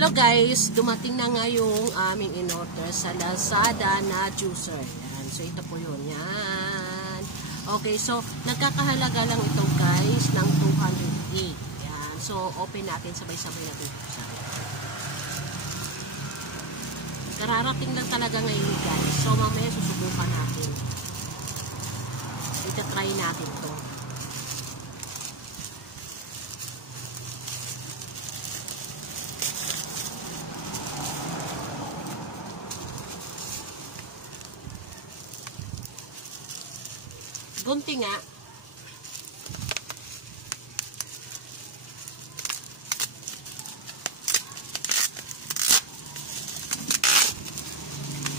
Hello guys, dumating na nga yung aming in-order sa Lazada na juicer. Yan. So ito po yun. Yan. Okay, so nagkakahalaga lang ito guys ng 208. Yan. So open natin, sabay-sabay natin. Kararating lang talaga ngayon guys. So mamaya susubukan natin. Ita-try natin to. Gunti nga.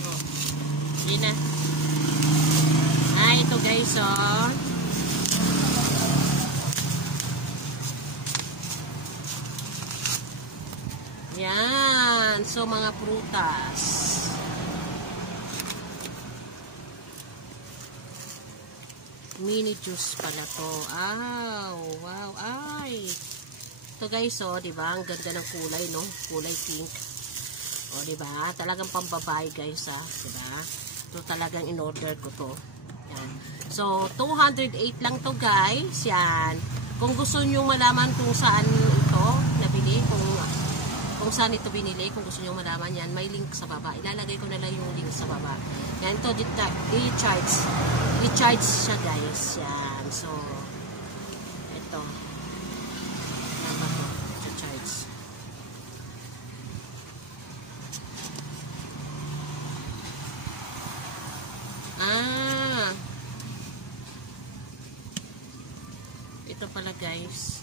Oh. Hindi na. Ito guys, oh. Yan. So, mga prutas. Mini juice pala to. Wow. Ay. Ito guys, oh, 'di ba? Ang ganda ng kulay, no? Kulay pink. Oh, 'di ba? Talagang pambabae, guys, 'di ba? Ito talagang in-order ko to. Yan. So, 208 lang to, guys. Yan. Kung gusto niyo malaman kung saan ito nabili, kung saan ito binili, kung gusto niyo malaman yan, may link sa baba. Ilalagay ko na lang yung link sa baba. Yan, ito, i-charge siya guys. Yan, so, ito. Yan ba ito? I-charge. Ito pala guys.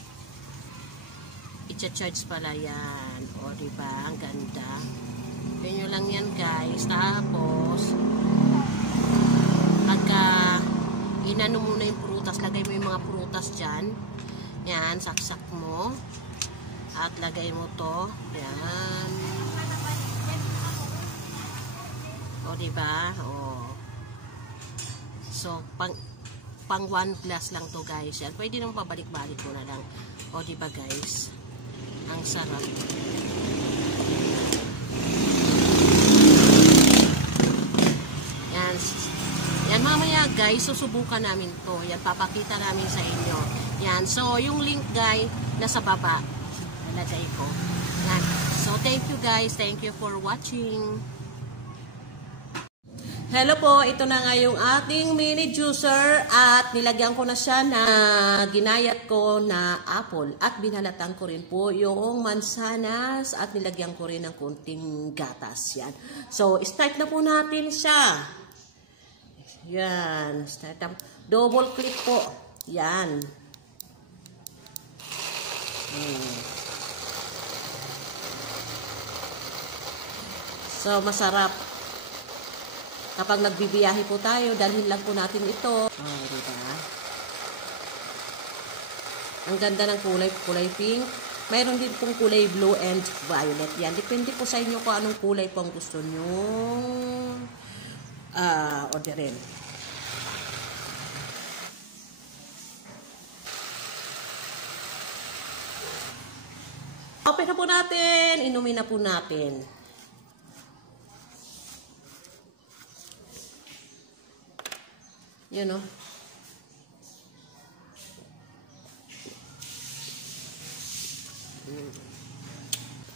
I-charge pala yan. O, diba? Ang ganda. Ganyan nyo lang yan, guys. Tapos, pagka inano muna yung prutas, lagay mo yung mga prutas dyan. Yan, saksak mo. At lagay mo to. Yan. O, diba? O. So, pang 1 glass lang to, guys. Yan. Pwede nang pabalik-balik mo na lang. O, diba, guys? Ang sarap. Yan mamaya guys, susubukan namin to. Yan, papakita namin sa inyo. Yan, so yung link guys, nasa baba. Nalagay ko. Yan. So thank you guys. Thank you for watching. Hello po, ito na nga yung ating mini juicer at nilagyan ko na siya na ginayat ko na apple at binalatan ko rin po yung mansanas at nilagyan ko rin ng kunting gatas. Yan. So, start na po natin siya. Yan. Start up. Double click po. Yan. So, masarap. Kapag nagbibiyahe po tayo, dalhin lang po natin ito. Oh, diba? Ang ganda ng kulay pink. Mayroon din pong kulay blue and violet. Yan, depende po sa inyo kung anong kulay po ang gusto nyo orderin. Open na po natin. Inumin na po natin. Yun, no?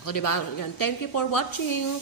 O, diba? Yan. Thank you for watching.